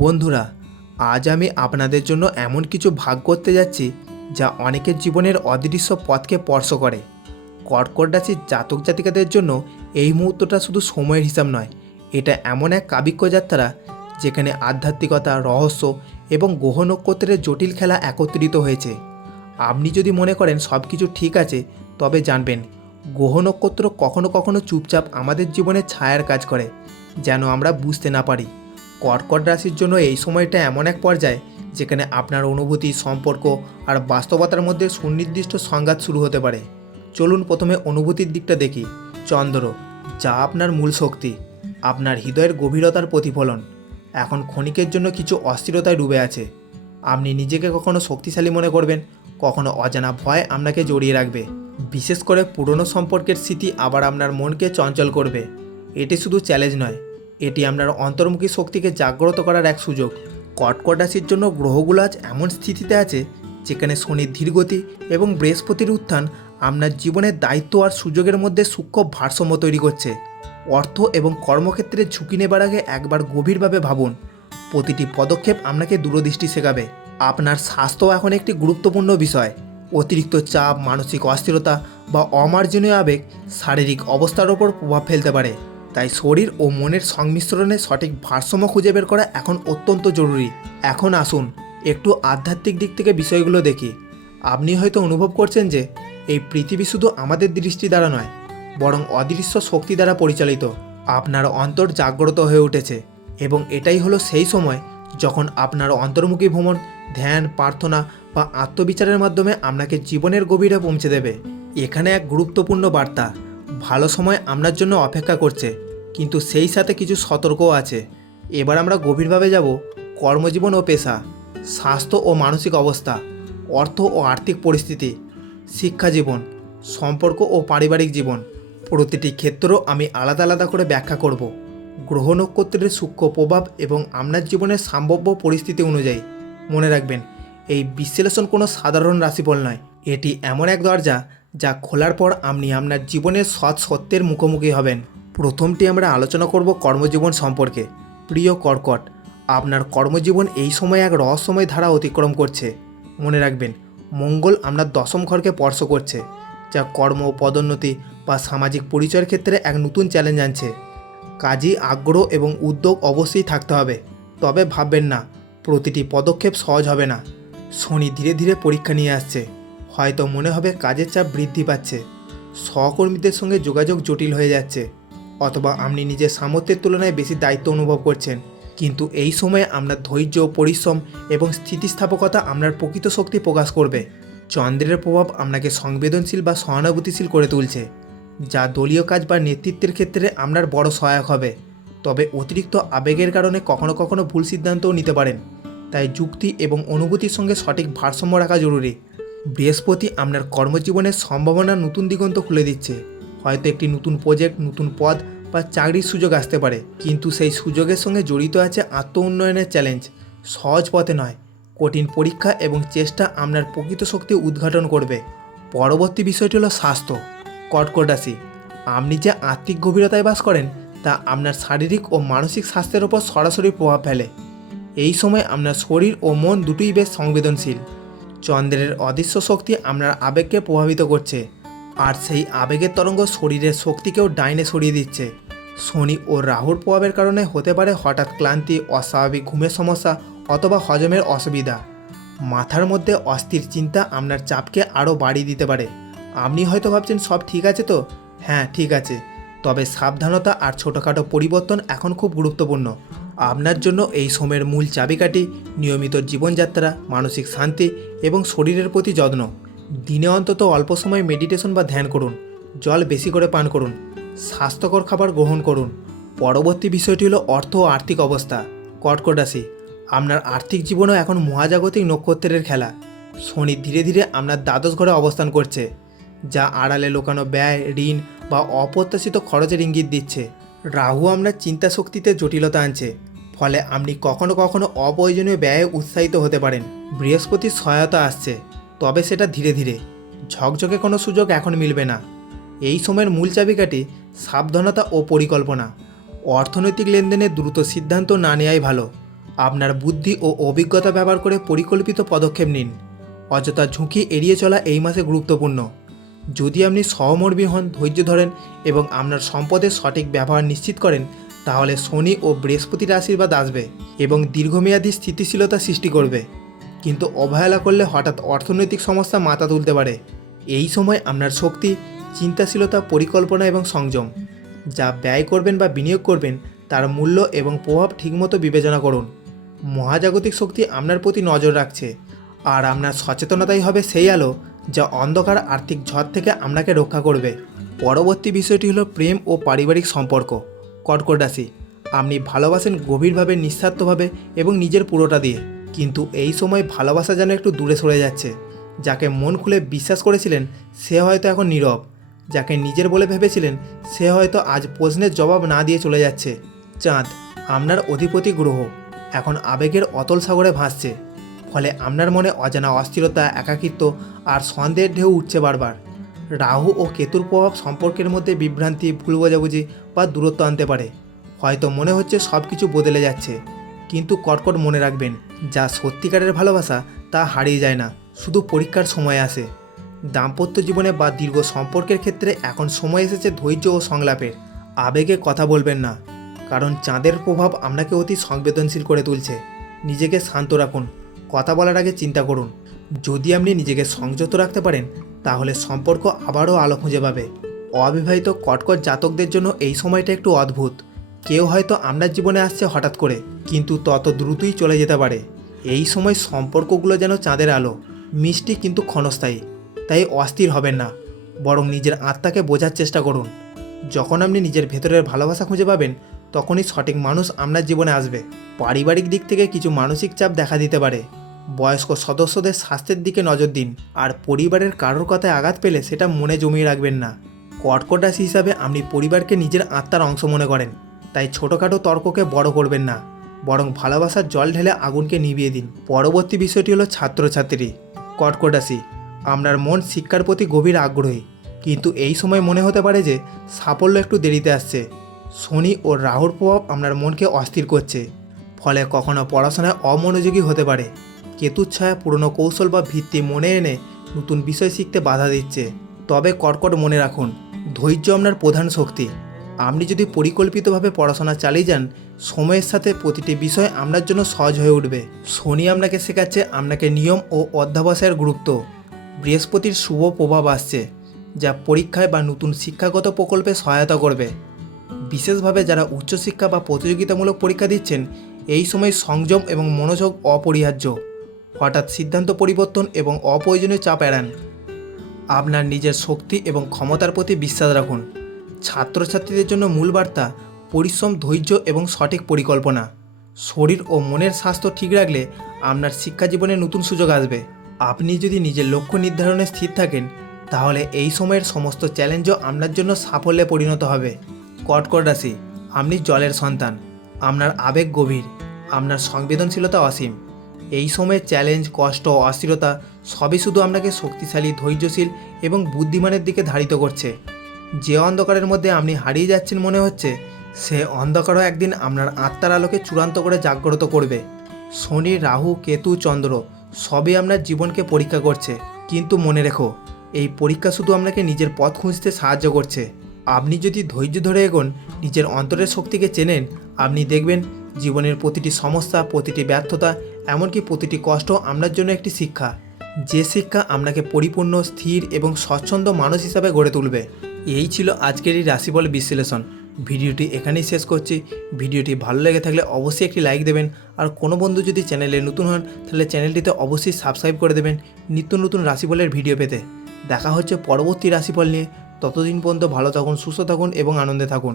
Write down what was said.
বন্ধুরা, আজ আমি আপনাদের জন্য এমন কিছু ভাগ করতে যাচ্ছি যা অনেকের জীবনের অদৃশ্য পথকে স্পর্শ করে। কর্কট রাশির জাতক জাতিকাদের জন্য এই মুহূর্তটা শুধু সময়ের হিসাব নয়, এটা এমন এক কাবিক্য যাত্রা যেখানে আধ্যাত্মিকতা, রহস্য এবং গ্রহ নক্ষত্রের জটিল খেলা একত্রিত হয়েছে। আপনি যদি মনে করেন সব কিছু ঠিক আছে, তবে জানবেন, গ্রহ নক্ষত্র কখনো কখনো চুপচাপ আমাদের জীবনে ছায়ার কাজ করে, যেন আমরা বুঝতে না পারি। কর্কট রাশির জন্য এই সময়টা এমন এক পর্যায়ে যেখানে আপনার অনুভূতি, সম্পর্ক আর বাস্তবতার মধ্যে সুনির্দিষ্ট সংঘাত শুরু হতে পারে। চলুন প্রথমে অনুভূতির দিকটা দেখি। চন্দ্র, যা আপনার মূল শক্তি। আপনার হৃদয়ের গভীরতার প্রতিফলন। এখন ক্ষণিকের জন্য কিছু অস্থিরতায় ডুবে আছে। আপনি নিজেকে কখনো শক্তিশালী মনে করবেন, কখনো অজানা ভয় আপনাকে জড়িয়ে রাখবে। বিশেষ করে পুরনো সম্পর্কের স্মৃতি আবার আপনার মনকে চঞ্চল করবে। এটি শুধু চ্যালেঞ্জ নয় এটি আপনার অন্তর্মুখী শক্তিকে জাগ্রত করার এক সুযোগ। কর্কট রাশির জন্য গ্রহগুলো আজ এমন স্থিতিতে আছে, যেখানে শনির ধীরগতি এবং বৃহস্পতির উত্থান আপনার জীবনের দায়িত্ব আর সুযোগের মধ্যে সূক্ষ্ম ভারসাম্য তৈরি করছে। অর্থ এবং কর্মক্ষেত্রে ঝুঁকি নেবার আগে একবার গভীরভাবে ভাবুন, প্রতিটি পদক্ষেপ আপনাকে দূরদৃষ্টি শেখাবে। আপনার স্বাস্থ্য এখন একটি গুরুত্বপূর্ণ বিষয়। অতিরিক্ত চাপ, মানসিক অস্থিরতা বা অমার্জনীয় আবেগ শারীরিক অবস্থার ওপর প্রভাব ফেলতে পারে। তাই শরীর ও মনের সংমিশ্রণে সঠিক ভারসাম্য খুঁজে বের করা এখন অত্যন্ত জরুরি। এখন আসুন, একটু আধ্যাত্মিক দিক থেকে বিষয়গুলো দেখি। আপনি হয়তো অনুভব করছেন যে, এই পৃথিবী শুধু আমাদের দৃষ্টি দ্বারা নয়, বরং অদৃশ্য শক্তি দ্বারা পরিচালিত। আপনার অন্তর জাগ্রত হয়ে উঠেছে, এবং এটাই হলো সেই সময় যখন আপনার অন্তর্মুখী ভ্রমণ, ধ্যান, প্রার্থনা বা আত্মবিচারের মাধ্যমে আপনাকে জীবনের গভীরে পৌঁছে দেবে। এখানে এক গুরুত্বপূর্ণ বার্তা, ভালো সময় আপনার জন্য অপেক্ষা করছে। কিন্তু সেই সাথে কিছু সতর্কও আছে। এবার আমরা গভীরভাবে যাব কর্মজীবন ও পেশা, স্বাস্থ্য ও মানসিক অবস্থা, অর্থ ও আর্থিক পরিস্থিতি, শিক্ষা জীবন, সম্পর্ক ও পারিবারিক জীবন। প্রতিটি ক্ষেত্র আমি আলাদা আলাদা করে ব্যাখ্যা করব। গ্রহ নক্ষত্রের সূক্ষ্ম প্রভাব এবং আপনার জীবনের সম্ভাব্য পরিস্থিতি অনুযায়ী। মনে রাখবেন, এই বিশ্লেষণ কোনো সাধারণ রাশিফল নয়। এটি এমন এক দরজা যা খোলার পর আপনি আপনার জীবনের সৎ সত্যের মুখোমুখি হবেন। প্রথমটি আমরা আলোচনা করব কর্মজীবন সম্পর্কে। প্রিয় কর্কট, আপনার কর্মজীবন এই সময় এক রহস্যময় ধারা অতিক্রম করছে। মনে রাখবেন, মঙ্গল আপনার দশম ঘরকে স্পর্শ করছে, যা কর্ম, পদোন্নতি বা সামাজিক পরিচয়ের ক্ষেত্রে এক নতুন চ্যালেঞ্জ আনছে। কাজী আগ্রহ এবং উদ্যোগ অবশ্যই থাকতে হবে। তবে ভাববেন না, প্রতিটি পদক্ষেপ সহজ হবে না। শনি ধীরে ধীরে পরীক্ষা নিয়ে আসছে, হয়তো মনে হবে কাজের চাপ বৃদ্ধি পাচ্ছে। সহকর্মীদের সঙ্গে যোগাযোগ জটিল হয়ে যাচ্ছে। অথবা আপনি নিজের সামর্থ্যের তুলনায় বেশি দায়িত্ব অনুভব করছেন। কিন্তু এই সময়ে আপনার ধৈর্য, পরিশ্রম এবং স্থিতিস্থাপকতা আপনার প্রকৃত শক্তি প্রকাশ করবে। চন্দ্রের প্রভাব আপনাকে সংবেদনশীল বা সহানুভূতিশীল করে তুলছে, যা দলীয় কাজ বা নেতৃত্বের ক্ষেত্রে আপনার বড় সহায়ক হবে। তবে অতিরিক্ত আবেগের কারণে কখনো কখনো ভুল সিদ্ধান্তও নিতে পারেন। তাই যুক্তি এবং অনুভূতির সঙ্গে সঠিক ভারসাম্য রাখা জরুরি। বৃহস্পতি আপনার কর্মজীবনের সম্ভাবনা নতুন দিগন্ত খুলে দিচ্ছে। হয়তো একটি নতুন প্রজেক্ট নতুন পদ বা চাকরির সুযোগ আসতে পারে। কিন্তু সেই সুযোগের সঙ্গে জড়িত আছে আত্ম উন্নয়নের চ্যালেঞ্জ সহজ পথে নয়। কঠিন পরীক্ষা এবং চেষ্টা আপনার প্রকৃত শক্তি উদ্ঘাটন করবে। পরবর্তী বিষয়টি হলো স্বাস্থ্য। কর্কট রাশি আপনি যে আত্মিক গভীরতায় বাস করেন, তা আপনার শারীরিক ও মানসিক স্বাস্থ্যের ওপর সরাসরি প্রভাব ফেলে। এই সময় আপনার শরীর ও মন দুটোই বেশ সংবেদনশীল। চন্দ্রের অদৃশ্য শক্তি আপনার আবেগকে প্রভাবিত করছে। আর সেই আবেগের তরঙ্গ শরীরের শক্তিকেও ডাইনে সরিয়ে দিচ্ছে। শনি ও রাহুর প্রভাবের কারণে হতে পারে হঠাৎ ক্লান্তি, অস্বাভাবিক ঘুমের সমস্যা অথবা হজমের অসুবিধা। মাথার মধ্যে অস্থির চিন্তা আপনার চাপকে আরও বাড়িয়ে দিতে পারে। আপনি হয়তো ভাবছেন, সব ঠিক আছে তো? হ্যাঁ ঠিক আছে। তবে সাবধানতা আর ছোটোখাটো পরিবর্তন এখন খুব গুরুত্বপূর্ণ। আপনার জন্য এই সময়ের মূল চাবিকাঠি নিয়মিত জীবনযাত্রা, মানসিক শান্তি এবং শরীরের প্রতি যত্ন। দিনে অন্তত অল্প সময় মেডিটেশন বা ধ্যান করুন, জল বেশি করে পান করুন, স্বাস্থ্যকর খাবার গ্রহণ করুন। পরবর্তী বিষয়টি হলো অর্থ ও আর্থিক অবস্থা। কর্কট আপনার আর্থিক জীবনও এখন মহাজাগতিক নক্ষত্রের খেলা। শনি ধীরে ধীরে আপনার দ্বাদশ ঘরে অবস্থান করছে, যা আড়ালে লোকানো ব্যয়, ঋণ বা অপ্রত্যাশিত খরচের ইঙ্গিত দিচ্ছে। রাহু আপনার চিন্তা শক্তিতে জটিলতা আনছে, ফলে আপনি কখনো কখনো অপ্রয়োজনীয় ব্যয়ে উৎসাহিত হতে পারেন। বৃহস্পতির সহায়তা আসছে। তবে সেটা ধীরে ধীরে। ঝকঝকে কোনো সুযোগ এখন মিলবে না। এই সময়ের মূল চাবিকাঠি সাবধানতা ও পরিকল্পনা। অর্থনৈতিক লেনদেনে দ্রুত সিদ্ধান্ত না নেওয়াই ভালো। আপনার বুদ্ধি ও অভিজ্ঞতা ব্যবহার করে পরিকল্পিত পদক্ষেপ নিন। অযথা ঝুঁকি এড়িয়ে চলা এই মাসে গুরুত্বপূর্ণ। যদি আপনি সহমর্মী হন, ধৈর্য ধরেন এবং আপনার সম্পদের সঠিক ব্যবহার নিশ্চিত করেন, তাহলে শনি ও বৃহস্পতির আশীর্বাদ আসবে এবং দীর্ঘমেয়াদী স্থিতিশীলতা সৃষ্টি করবে। কিন্তু অবহেলা করলে হঠাৎ অর্থনৈতিক সমস্যা মাথা তুলতে পারে। এই সময় আপনার শক্তি, চিন্তাশীলতা, পরিকল্পনা এবং সংযম, যা ব্যয় করবেন বা বিনিয়োগ করবেন, তার মূল্য এবং প্রভাব ঠিকমতো বিবেচনা করুন। মহাজাগতিক শক্তি আপনার প্রতি নজর রাখছে, আর আপনার সচেতনতাই হবে সেই আলো যা অন্ধকার আর্থিক ঝড় থেকে আপনাকে রক্ষা করবে। পরবর্তী বিষয়টি হলো প্রেম ও পারিবারিক সম্পর্ক। কর্কট রাশি, আপনি ভালোবাসেন গভীরভাবে, নিঃস্বার্থভাবে এবং নিজের পুরোটা দিয়ে। কিন্তু এই সময় ভালোবাসা যেন একটু দূরে সরে যাচ্ছে। যাকে মন খুলে বিশ্বাস করেছিলেন, সে হয়তো এখন নীরব। যাকে নিজের বলে ভেবেছিলেন, সে হয়তো আজ প্রশ্নের জবাব না দিয়ে চলে যাচ্ছে। চাঁদ আপনার অধিপতি গ্রহ, এখন আবেগের অতল সাগরে ভাসছে। ফলে আপনার মনে অজানা অস্থিরতা, একাকিত্ব আর সন্দেহের ঢেউ উঠছে বারবার। রাহু ও কেতুর প্রভাব সম্পর্কের মধ্যে বিভ্রান্তি, ভুল বোঝাবুঝি বা দূরত্ব আনতে পারে। হয়তো মনে হচ্ছে সব কিছু বদলে যাচ্ছে, কিন্তু কটকট মনে রাখবেন। যা সত্যিকারের ভালোবাসা তা হারিয়ে যায় না, শুধু পরীক্ষার সময় আসে। দাম্পত্য জীবনে বা দীর্ঘ সম্পর্কের ক্ষেত্রে এখন সময় এসেছে ধৈর্য ও সংলাপের। আবেগে কথা বলবেন না, কারণ চাঁদের প্রভাব আপনাকে অতি সংবেদনশীল করে তুলছে। নিজেকে শান্ত রাখুন, কথা বলার আগে চিন্তা করুন। যদি আপনি নিজেকে সংযত রাখতে পারেন, তাহলে সম্পর্ক আবারও আলো খুঁজে পাবে। অবিবাহিত কটকট জাতকদের জন্য এই সময়টা একটু অদ্ভুত। কেউ হয়তো আপনার জীবনে আসছে হঠাৎ করে, কিন্তু তত দ্রুতই চলে যেতে পারে। এই সময় সম্পর্কগুলো যেন চাঁদের আলো, মিষ্টি কিন্তু ক্ষণস্থায়ী, তাই অস্থির হবেন না, বরং নিজের আত্মাকে বোঝার চেষ্টা করুন। যখন আপনি নিজের ভেতরের ভালোবাসা খুঁজে পাবেন, তখনই সঠিক মানুষ আপনার জীবনে আসবে। পারিবারিক দিক থেকে কিছু মানসিক চাপ দেখা দিতে পারে। বয়স্ক সদস্যদের স্বাস্থ্যের দিকে নজর দিন, আর পরিবারের কারোর কথায় আঘাত পেলে সেটা মনে জমিয়ে রাখবেন না। কর্কট রাশি হিসাবে আপনি পরিবারকে নিজের আত্মার অংশ মনে করেন। তাই ছোটোখাটো তর্ককে বড় করবেন না, বরং ভালোবাসার জল ঢেলে আগুনকে নিভিয়ে দিন। পরবর্তী বিষয়টি হলো ছাত্রছাত্রী। কর্কট রাশি আপনার মন শিক্ষার প্রতি গভীর আগ্রহী, কিন্তু এই সময় মনে হতে পারে যে সাফল্য একটু দেরিতে আসছে। শনি ও রাহুর প্রভাব আপনার মনকে অস্থির করছে, ফলে কখনো পড়াশোনায় অমনোযোগী হতে পারে। কেতুর ছায়া পুরনো কৌশল বা ভিত্তি মনে এনে নতুন বিষয় শিখতে বাধা দিচ্ছে। তবে কর্কট মনে রাখুন, ধৈর্য আপনার প্রধান শক্তি। আপনি যদি পরিকল্পিতভাবে পড়াশোনা চালিয়ে যান, সময়ের সাথে প্রতিটি বিষয় আপনার জন্য সহজ হয়ে উঠবে। শনি আপনাকে শেখাচ্ছে আপনাকে নিয়ম ও অধ্যাবসায়ের গুরুত্ব। বৃহস্পতির শুভ প্রভাব আসছে, যা পরীক্ষায় বা নতুন শিক্ষাগত প্রকল্পে সহায়তা করবে। বিশেষভাবে যারা উচ্চশিক্ষা বা প্রতিযোগিতামূলক পরীক্ষা দিচ্ছেন, এই সময় সংযম এবং মনোযোগ অপরিহার্য। হঠাৎ সিদ্ধান্ত পরিবর্তন এবং অপ্রয়োজনীয় চাপ এড়ান। আপনার নিজের শক্তি এবং ক্ষমতার প্রতি বিশ্বাস রাখুন। ছাত্রছাত্রীদের জন্য মূল বার্তা, পরিশ্রম, ধৈর্য এবং সঠিক পরিকল্পনা। শরীর ও মনের স্বাস্থ্য ঠিক রাখলে আপনার শিক্ষা জীবনে নতুন সুযোগ আসবে। আপনি যদি নিজের লক্ষ্য নির্ধারণে স্থির থাকেন, তাহলে এই সময়ের সমস্ত চ্যালেঞ্জও আপনার জন্য সাফল্যে পরিণত হবে। কটকট রাশি, আপনি জলের সন্তান, আপনার আবেগ গভীর, আপনার সংবেদনশীলতা অসীম। এই সময়ের চ্যালেঞ্জ, কষ্ট অস্থিরতা সবই শুধু আপনাকে শক্তিশালী, ধৈর্যশীল এবং বুদ্ধিমানের দিকে ধারিত করছে। যে অন্ধকারের মধ্যে আপনি হারিয়ে যাচ্ছেন মনে হচ্ছে, সে অন্ধকারও একদিন আপনার আত্মার আলোকে চূড়ান্ত করে জাগ্রত করবে। শনি, রাহু, কেতু, চন্দ্র, সবই আপনার জীবনকে পরীক্ষা করছে। কিন্তু মনে রেখো, এই পরীক্ষা শুধু আপনাকে নিজের পথ খুঁজতে সাহায্য করছে। আপনি যদি ধৈর্য ধরে এগোন, নিজের অন্তরের শক্তিকে চেনেন, আপনি দেখবেন জীবনের প্রতিটি সমস্যা, প্রতিটি ব্যর্থতা, এমনকি প্রতিটি কষ্ট আপনার জন্য একটি শিক্ষা। যে শিক্ষা আপনাকে পরিপূর্ণ, স্থির এবং স্বচ্ছন্দ মানুষ হিসাবে গড়ে তুলবে। এই ছিল আজকের এই রাশিফল বিশ্লেষণ। ভিডিওটি এখানেই শেষ করছি। ভিডিওটি ভালো লেগে থাকলে অবশ্যই একটি লাইক দেবেন। আর কোনো বন্ধু যদি চ্যানেলে নতুন হন, তাহলে চ্যানেলটিতে অবশ্যই সাবস্ক্রাইব করে দেবেন নিত্য নতুন রাশিফলের ভিডিও পেতে। দেখা হচ্ছে পরবর্তী রাশিফল নিয়ে। ততদিন পর্যন্ত ভালো থাকুন, সুস্থ থাকুন এবং আনন্দে থাকুন।